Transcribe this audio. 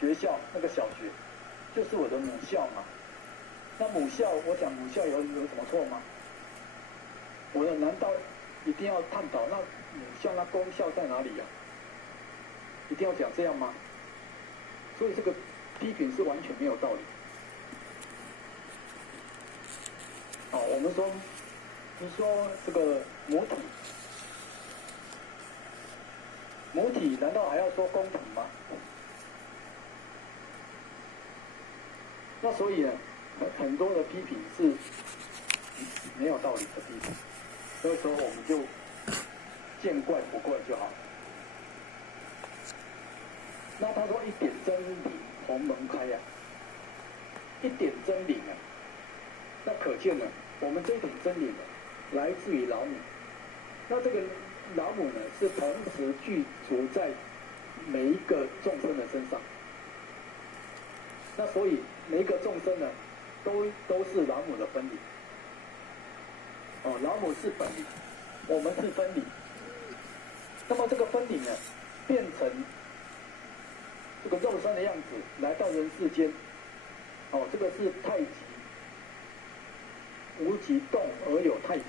学校那个小学，就是我的母校嘛。那母校，我讲母校有什么错吗？难道一定要探讨那母校那公校在哪里呀？一定要讲这样吗？所以这个批评是完全没有道理。我们说，你说这个母体难道还要说公体吗？那所以呢，很多的批评是没有道理的批评，所以说我们就见怪不怪就好。那他说一点真理鸿蒙开呀，一点真理啊，那可见呢，我们这一点真理呢，来自于老母。那这个老母呢，是同时具足在每一个众生的身上。那所以每一个众生呢，都是老母的分离。老母是本理，我们是分理。那么这个分理呢，变成这个肉身的样子，来到人世间。这个是太极，无极动而有太极。